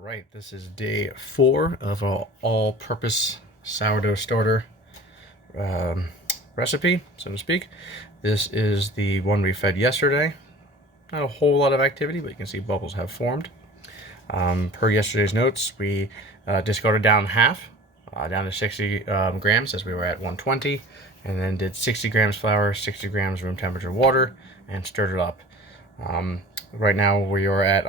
right, this is day 4 of our all-purpose sourdough starter recipe, so to speak. This is the one we fed yesterday. Not a whole lot of activity, but you can see bubbles have formed. Per yesterday's notes, we discarded down half, down to 60 grams as we were at 120, and then did 60 grams flour, 60 grams room temperature water, and stirred it up. Right now we are at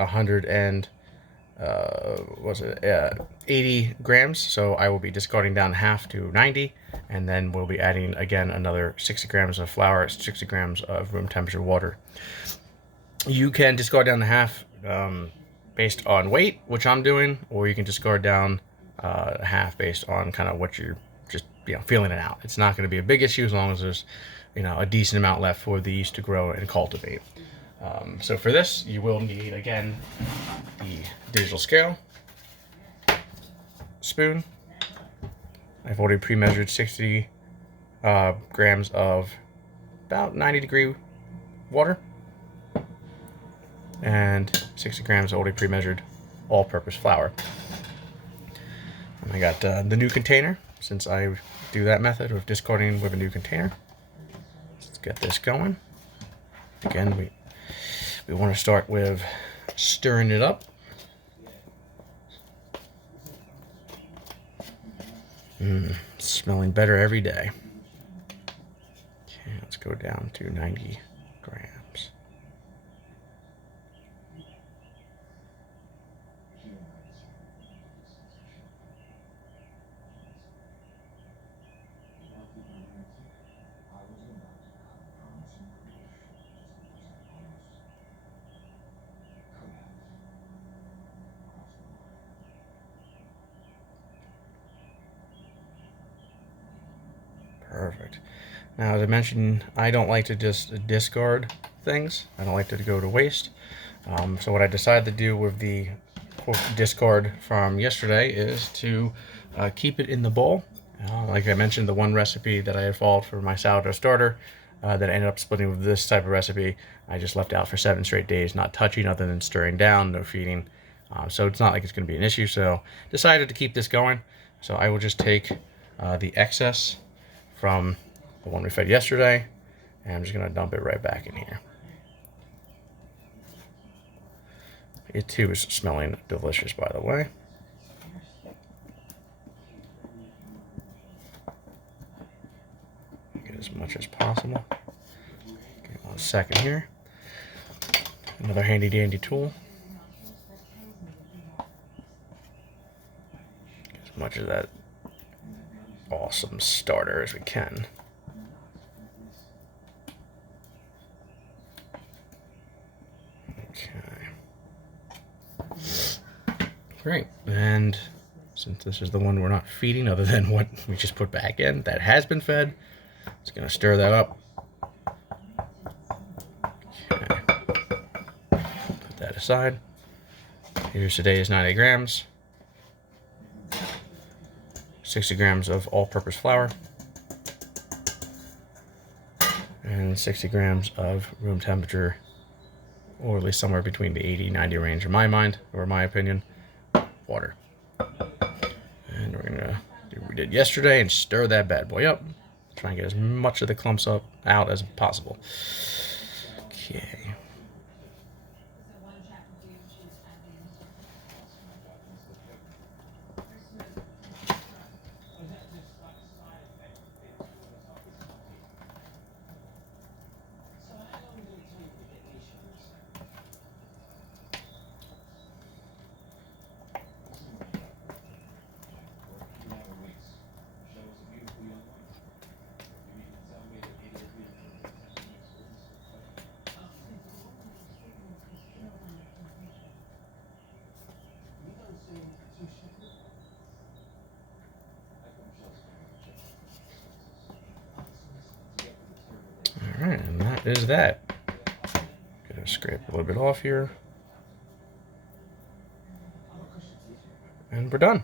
80 grams, so I will be discarding down half to 90, and then we'll be adding again another 60 grams of flour, 60 grams of room temperature water. You can discard down to half based on weight, which I'm doing, or you can discard down half based on kind of what you're just feeling it out. It's not going to be a big issue as long as there's a decent amount left for the yeast to grow and cultivate. So for this, you will need, again, the digital scale, spoon. I've already pre-measured 60 grams of about 90-degree water, and 60 grams already pre-measured all-purpose flour. And I got the new container, since I do that method of discarding with a new container. Let's get this going. Again, we want to start with stirring it up. Smelling better every day. Okay, let's go down to 90 grams. Perfect. Now, as I mentioned, I don't like to just discard things. I don't like to go to waste. So what I decided to do with the quote discard from yesterday is to keep it in the bowl. Like I mentioned, the one recipe that I had followed for my sourdough starter that I ended up splitting with this type of recipe, I just left out for 7 straight days, not touching other than stirring down, no feeding. So it's not like it's going to be an issue. So decided to keep this going. So I will just take the excess from the one we fed yesterday, and I'm just going to dump it right back in here. It too is smelling delicious, by the way. Get as much as possible. Give 1 second here. Another handy dandy tool. Get as much of that awesome starter as we can. Okay. Great. And since this is the one we're not feeding other than what we just put back in that has been fed, it's going to stir that up. Okay. Put that aside. Here's today's 90 grams. 60 grams of all-purpose flour, and 60 grams of room temperature, or at least somewhere between the 80-90 range in my mind, or my opinion, water. And we're gonna do what we did yesterday and stir that bad boy up. Try and get as much of the clumps out as possible. Okay. Alright, and that is that. Gonna scrape a little bit off here. And we're done.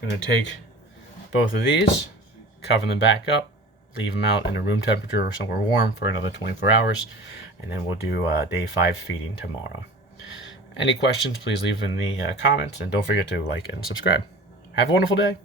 Gonna take both of these, cover them back up, leave them out in a room temperature or somewhere warm for another 24 hours, and then we'll do day 5 feeding tomorrow. Any questions, please leave in the comments, and don't forget to like and subscribe. Have a wonderful day.